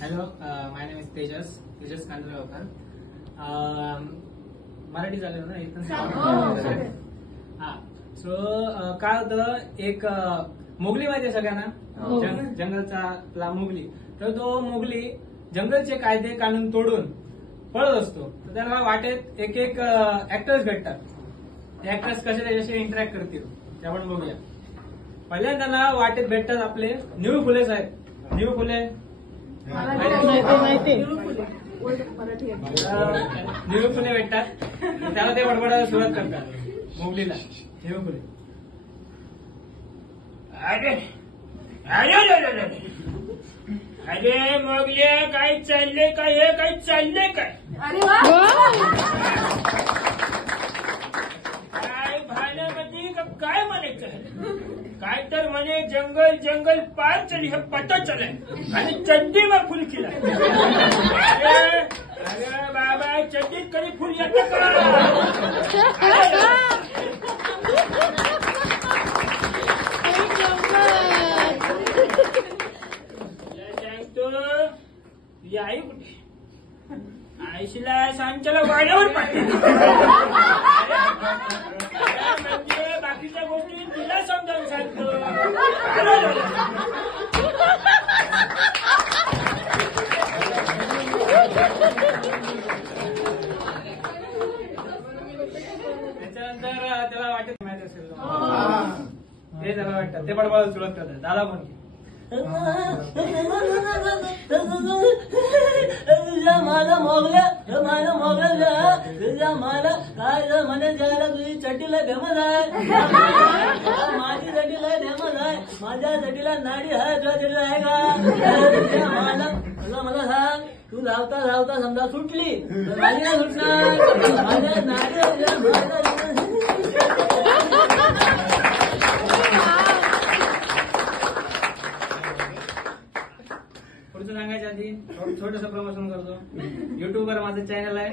Hello, my name is Tejas Kandalkar. Marathi झालं ना इथं. हा, सो काय होतं, एक मोगली माहिती आहे सगळ्यांना, जंगलचा आपला मोगली. तर तो मोगली जंगलचे कायदे कानून तोडून पळत असतो. तर त्याला वाटेत एक एक ऍक्टर्स भेटतात. ते ऍक्टर्स कसे त्याच्याशी इंटरॅक्ट करतील ते आपण बघूया. पहिल्यांदा त्यांना वाटेत भेटतात आपले निळू फुले साहेब. निळू फुले निळू फुले भेटतात. त्याला ते बडबडायला सुरुवात करतात मोगलीला. निळू फुले, अरे मोगले, काय चाललंय काय, हे काय चाललंय काय, अरे वा, काय भाण्यामध्ये का काय म्हणायचं. काय तर म्हणे जंगल जंगल पार चली, हे पता चलाय आणि चड्डी मग फुल केला. अरे बाबा, चड्डीत कधी फुल येतं का. आई कुठे, आईशीला सांच्याला वाड्यावर पाहिजे. म्हणजे बाकीच्या गोष्टी तिला समजावून सांगतो. त्याच्यानंतर त्याला वाटत माहिती असेल ते त्याला वाटतं, ते बडबडायला सुरुवात करतात. दादा कोण मला मला काय म्हणे जायला तुझी चड्डीला फेमस आहे, माझी चड्डीला फेमस आहे, माझ्या चड्डीला नाडी आहे, तुझ्या चड्डीला आहे का. मला सांग, तू धावता धावता समजा सुटली तर माझी नाही सुटणार. माझ्या नाडी पुढचं सांगायच्या आधी छोटस प्रमोशन करतो. युट्यूबवर माझं चॅनल आहे.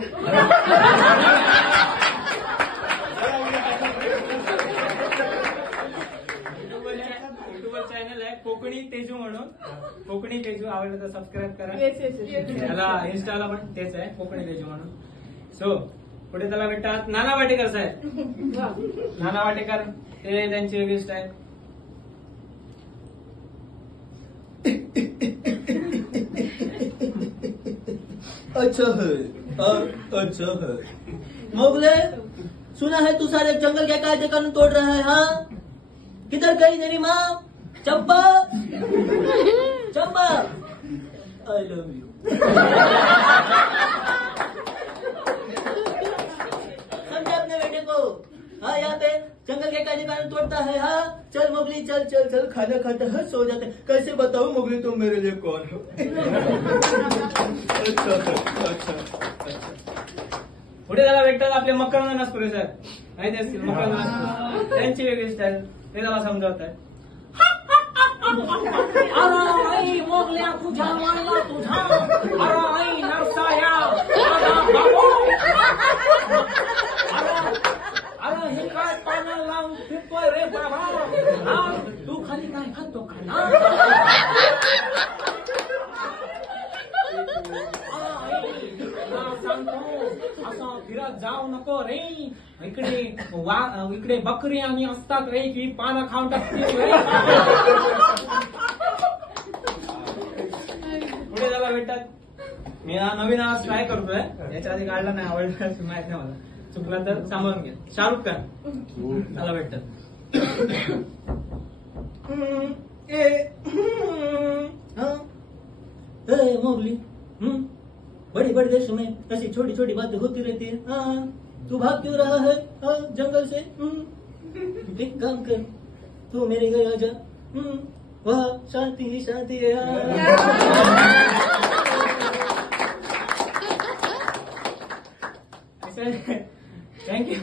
युट्यूबवर चॅनल आहे कोकणी तेजू म्हणून. कोकणी तेजू आवडलं तर सबस्क्राईब करा. त्याला इन्स्टाला पण तेच आहे, कोकणी तेजू म्हणून. सो पुढे त्याला भेटतात नाना वाटेकर साहेब. नाना वाटेकर ते त्यांची वेगळी स्टाईल. अच्छा है, अच्छा है. मोगले, सुना है तू सारे जंगल के कायदे कानून तोड़ रहा है. हाँ, किधर गई तेरी माँ चंपा. चंपा, आई लव यू. समझा अपने बेटे को. हाँ, यहाँ पे जंगल के कायदे कानून तोड़ता है. हाँ, चल मोगली, चल चल चल, खाना खाता है, सो जाते. कैसे बताऊं मोगली तुम मेरे लिए कौन हो. पुढे त्याला भेटतात आपले मकरंद नासपुरे साहेब. माहिती असतील मकरंद नासपुरे, त्यांची वेगळी स्टाईल. ते त्याला समजावत आहे. अरे मोगल्या तुझ्या मायला तुझा, अरे नरसाया, अरे हे काय पाण्याला लावून फिरतोय रे बाबा. तू खाली काय खातो का. सांगतो असं फिरत जाऊ नको रे. इकडे बकरी आणि असतात रे की पानं खाऊन टाकतील. पुढे त्याला भेटतात. मी हा नवीन आवाज ट्राय करतोय, याच्या आधी काढला नाही, आवडला माहित नाही मला, चुकला तर सांभाळून घ्या. शाहरुख खान त्याला भेटतात. मोगली, बड़ी बड़ी देशों में ऐसी छोटी छोटी बातें होती रहती है. हाँ, तू भाग क्यों रहा है. हाँ, जंगल से. एक काम कर, तू मेरे घर आ जा. वाह, शांति ही शांति है. थँक्यू.